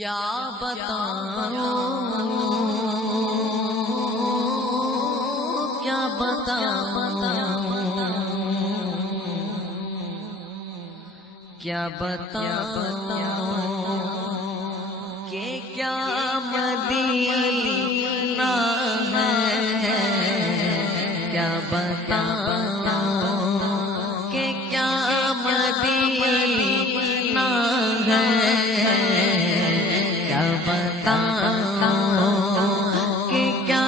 کیا بتاؤں کیا بتاؤں کیا بتاؤں کہ کیا مدینہ ہے کیا بتاؤں کہ کیا مدینہ ہے کیا بتاؤں کہ کیا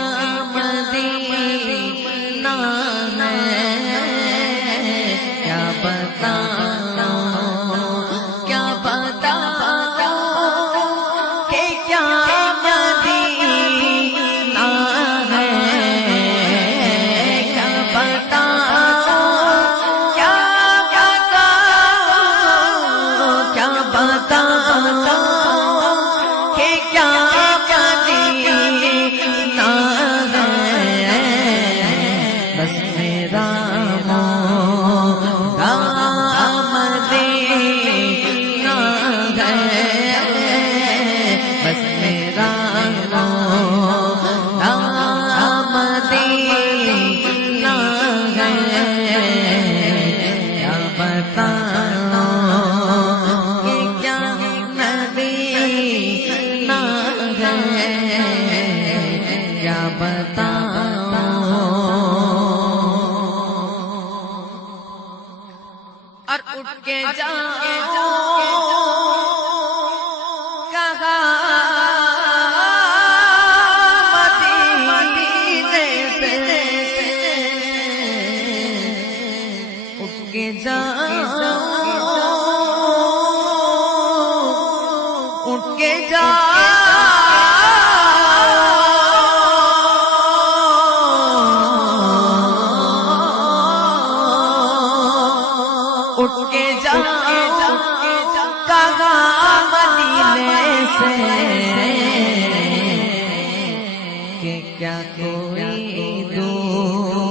مدینہ ہے کیا بتاؤں کیا بتاؤں کہ کیا مدینہ ہے کیا بتاؤں کیا بتاؤں کیا بتاؤں کہ کیا مدینہ ہے بس میرا مولا مدینہ ہے بس میرا مولا مدینہ ہے کیا بتاؤں کہ کیا مدینہ ہے کیا بتاؤں اور اٹھ کے جاؤ کہاں مدینے سے اٹھ کے جاؤ اٹھ کے جاؤ اٹھ کے جاؤ کہاں مدینے سے کہ کیا کوئی دور